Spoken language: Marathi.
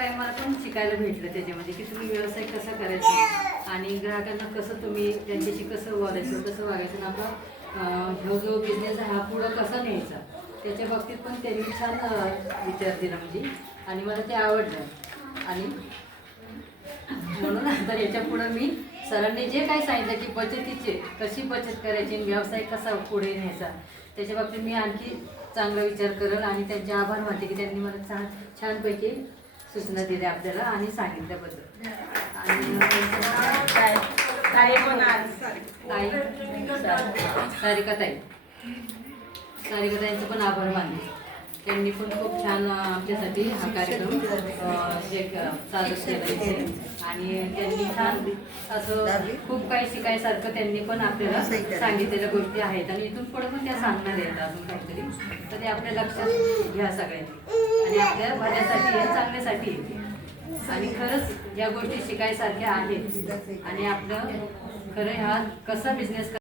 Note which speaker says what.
Speaker 1: काय मला पण शिकायला भेटलं त्याच्यामध्ये की तुम्ही व्यवसाय कसा करायचा आणि ग्राहकांना कसं तुम्ही त्यांच्याशी कसं वागायचं कसं वागायचं आपला हा जो बिझनेस आहे हा पुढं कसा न्यायचा त्याच्या बाबतीत पण त्यांनी छान विचार दिला म्हणजे. आणि मला ते आवडलं. आणि म्हणून आता याच्या पुढं मी सरांनी जे काही सांगितलं की बचतीचे कशी बचत करायची आणि व्यवसाय कसा पुढे न्यायचा त्याच्या बाबतीत मी आणखी चांगला विचार करेल आणि त्यांचे आभार मानते की त्यांनी मला छान छानपैकी सूचना दिल्या आपल्याला आणि सांगितल्याबद्दल. आणि ताई सारिका ताई सारिका ताईंचं पण आभार मानते. त्यांनी पण खूप छान आमच्यासाठी हा कार्यक्रम हे सादर केला. आणि त्यांनी छान असं खूप काही शिकायसारखं त्यांनी पण आपल्याला सांगितलेल्या गोष्टी आहेत. आणि इथून पुढे पण त्या सांगणार आहेत अजून काहीतरी. तर ते आपल्या लक्षात घ्या सगळ्यांनी. आणि आपल्या भल्यासाठी आहे, चांगल्यासाठी. आणि खरंच या गोष्टी शिकायसारख्या आहेत. आणि आपलं खरं हा कसा बिझनेस